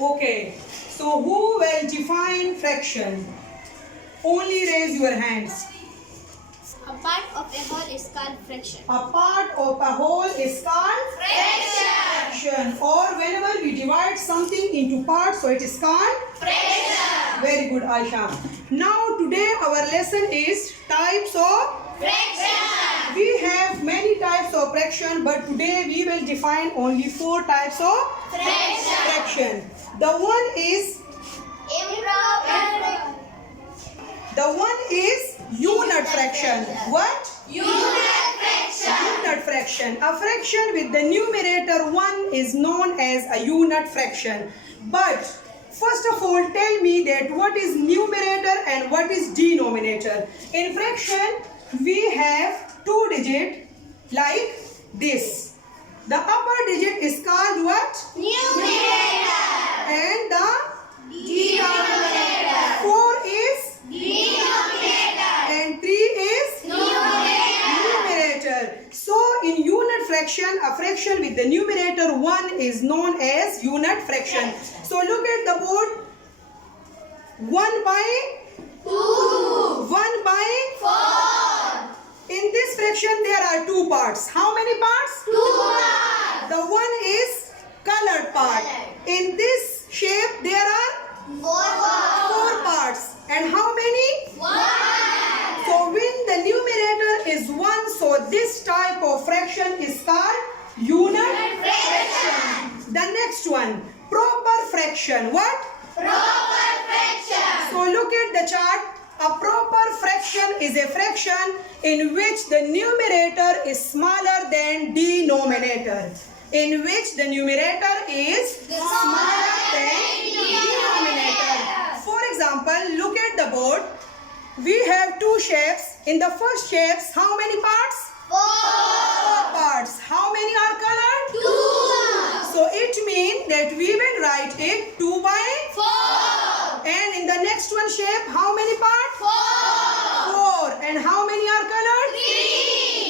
Okay. So who will define fraction? Only raise your hands. A part of a whole is called fraction. A part of a whole is called fraction. Or whenever we divide something into parts, so it is called fraction. Very good, Aisha. Now today our lesson is types of Fraction. We have many types of fraction, but today we will define only 4 types of fraction. The one is Improper. unit fraction. What? Unit fraction. Unit fraction. A fraction with the numerator 1 is known as a unit fraction. But first of all, tell me that what is numerator and what is denominator. In fraction, we have 2 digits like this. The upper digit is called what? Numerator. And the Denominator. 4 is Denominator. and 3 is Numerator. So in unit fraction, a fraction with the numerator 1 is known as unit fraction. So look at the board. 1 by 2. 1 by 4. in this fraction there are 2 parts. How many parts? 2. The one is colored part. In this shape there are 4 parts. And how many? 1. So when the numerator is 1, so this type of fraction is called unit fraction. The next one, proper fraction. What? Proper fraction. So look at the chart. A proper fraction is a fraction in which the numerator is smaller than denominator. In which the numerator is smaller than denominator. For example, look at the board. We have 2 shapes. In the first shapes, how many parts? 4 parts. How many are colored? 2. So it means that we will write it 2 by 4. and in the next one shape, how many parts? 4. 4. And how many are colored?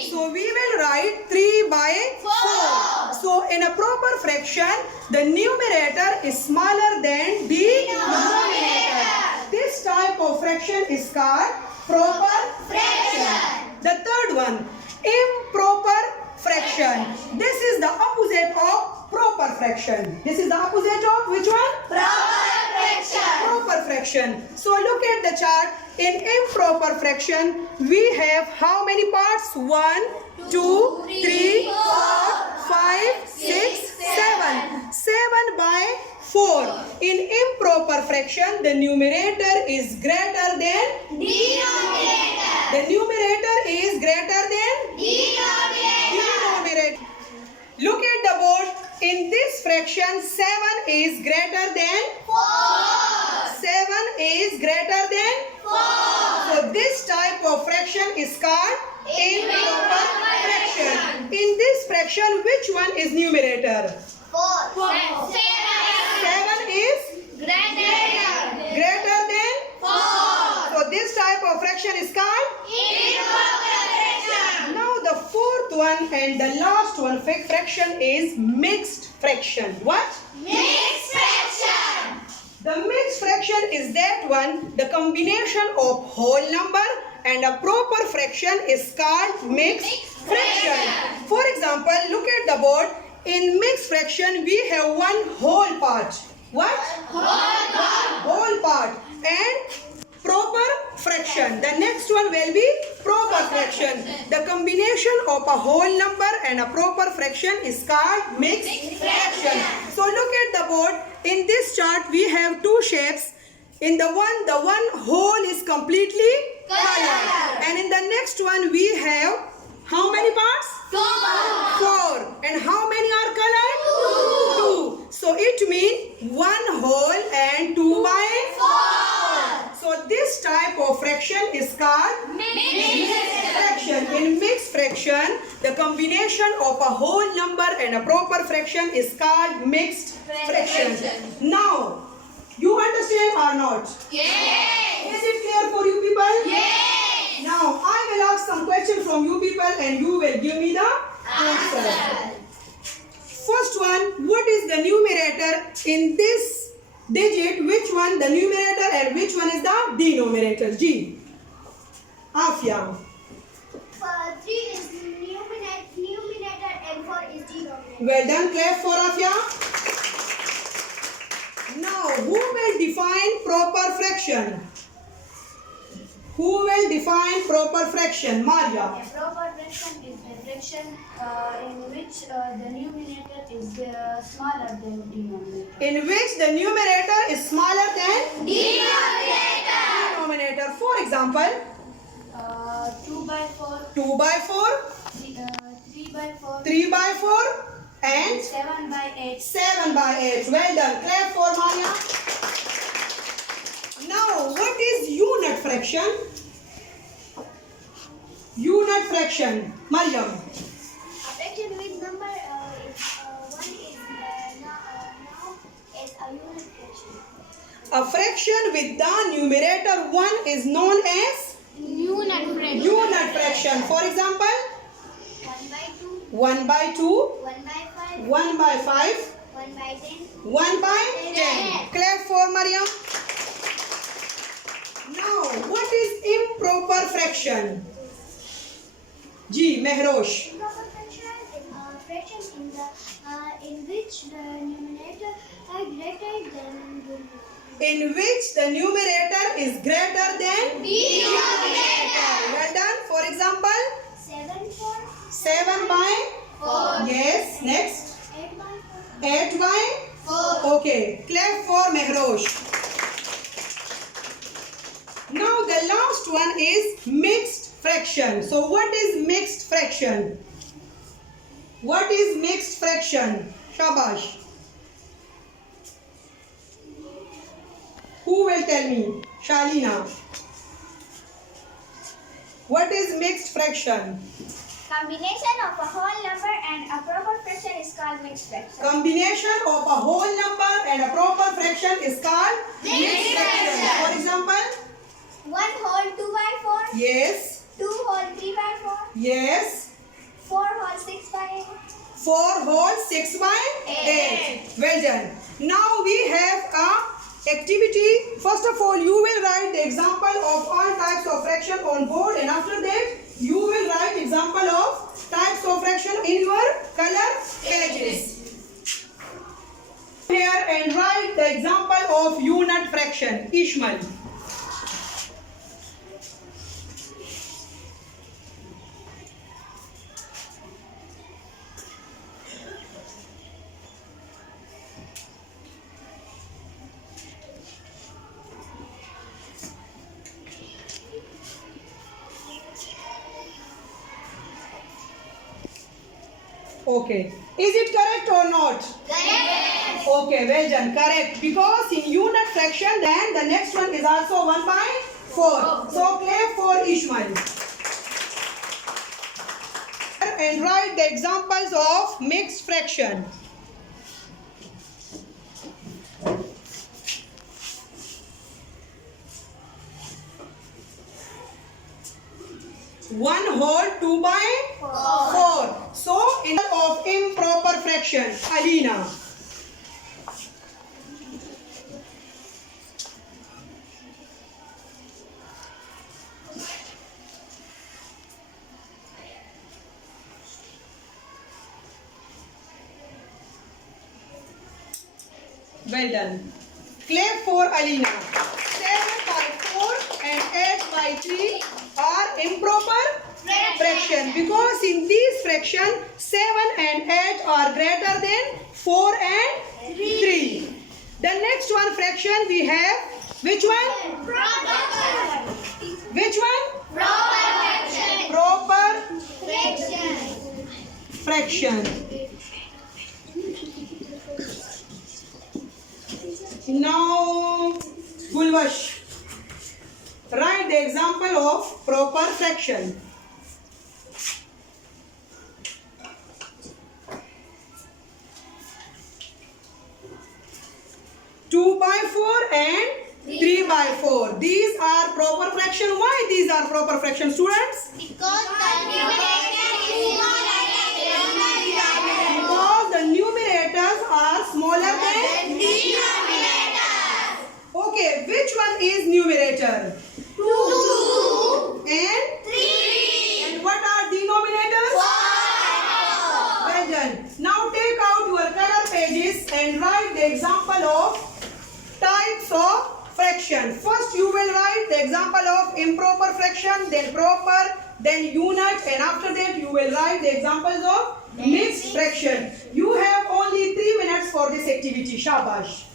3. So we will write 3 by 4. So in a proper fraction, the numerator is smaller than denominator. This type of fraction is called proper fraction. The third one, improper fraction. This is the opposite of proper fraction. This is the opposite of which one? Proper fraction. Proper fraction. So look at the chart. In improper fraction, we have how many parts? 1, 2, 3, 4, 5, 6, 7. 7 by 4. In improper fraction, the numerator is greater than Denominator. the numerator is greater than Denominator. denominator. Look at the board. In this fraction, 7 is greater than 4. 7 is greater than 4. So this type of fraction is called improper fraction. In this fraction, which one is numerator? 4. 7 is greater than 4. So this type of fraction is called Improper fraction. Now the fourth one and the last one fraction is mixed fraction. What? Mixed fraction. The mixed fraction is that one, the combination of whole number and a proper fraction is called mixed fraction. For example, look at the board. In mixed fraction, we have one whole part. What? Whole part. And proper fraction. The next one will be proper fraction. The combination of a whole number and a proper fraction is called mixed fraction. So look at the board. In this chart, we have 2 shapes. In the one whole is completely colored. And in the next one, we have how many parts? 4. And how many are colored? 2. So it means 1 whole and 2 by 4. So this type of fraction is called mixed fraction. In mixed fraction, the combination of a whole number and a proper fraction is called mixed fraction. Now, you understand or not? Yes. Is it clear for you people? Yes. Now, I will ask some questions from you people and you will give me the answer. First one, what is the numerator in this digit, which one the numerator and which one is the denominator? G. Afia. 3 is numerator and 4 is denominator. Well done. Clap for Afia. Now, who will define proper fraction? Who will define proper fraction? Maria. A proper fraction is the fraction in which the numerator is smaller than denominator. In which the numerator is smaller than Denominator. denominator. For example, 2 by 4, 2 by 4, 3 by 4, 3 by 4 and 7 by 8. 7 by 8. Well done. Clap for Maria. Now, what is unit fraction? Unit fraction. Mariam. A fraction with number is 1 is now is a unit fraction. A fraction with the numerator 1 is known as Unit fraction. unit fraction. For example, 1 by 2, 1 by 2, 1 by 5, 1 by 5, 1 by 10. 1 by 10. Clap for Mariam. Now, what is improper fraction? G. Mehrosh. Improper fraction is a fraction in which the numerator are greater than the In which the numerator is greater than denominator. Well done. For example, 7 4, 7 by 4, yes. Next, 8 by 8 by 4. okay. Clap for Mehrosh. Now the last one is mixed fraction. So what is mixed fraction? What is mixed fraction? Shabash. Who will tell me? Shalina. What is mixed fraction? Combination of a whole number and a proper fraction is called mixed fraction. Combination of a whole number and a proper fraction is called mixed fraction. For example, 1 whole 2 by 4, yes, 2 whole 3 by 4, yes, 4 whole 6 by 8. 4 whole 6 by 8. Well done. Now we have a activity. First of all, you will write the example of all types of fraction on board, and after that you will write example of types of fraction in your color pages. Here and write the example of unit fraction. Ishmael. Okay. Is it correct or not? Correct. Okay, well done. Correct. Because in unit fraction, then the next one is also 1 by 4. So clap for Ishmael. And write the examples of mixed fraction. One whole 2 by 4. So, in of improper fraction, Alina. Well done. Clap for Alina. 7 by 4 and 8 by 3 are improper fraction, because in these fraction 7 and 8 are greater than 4 and 3. The next one fraction we have, which one? Proper Which one? fraction. Proper Fraction. fraction. Now, Gulwash, write the example of proper fraction. 2 by 4 and 3 by 4. These are proper fraction. Why these are proper fraction, students? Because the numerator is smaller than Because the numerators are smaller than denominator. of types of fraction. First you will write the example of improper fraction, then proper, then unit, and after that you will write the examples of mixed fraction. You have only 3 minutes for this activity. Shabash.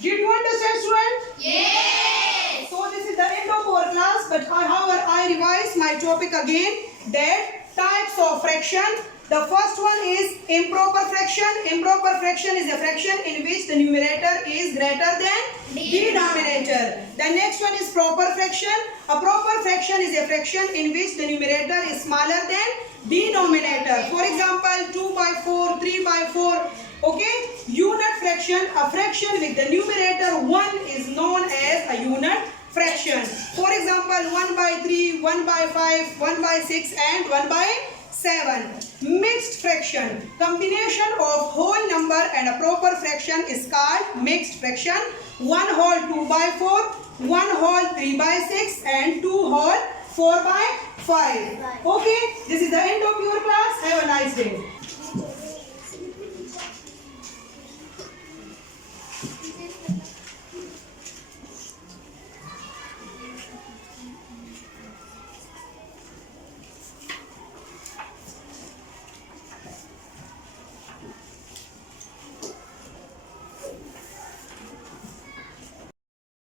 Did you understand, student? Yes. So this is the end of our class, but however I revise my topic again, that types of fraction. The first one is improper fraction. Improper fraction is a fraction in which the numerator is greater than denominator. The next one is proper fraction. A proper fraction is a fraction in which the numerator is smaller than denominator. For example, 2 by 4, 3 by 4. Okay, unit fraction, a fraction with the numerator 1 is known as a unit fraction. For example, 1 by 3, 1 by 5, 1 by 6 and 1 by 7. Mixed fraction, combination of whole number and a proper fraction is called mixed fraction. 1 whole 2 by 4, 1 whole 3 by 6 and 2 whole 4 by 5. Okay, this is the end of your class. Have a nice day.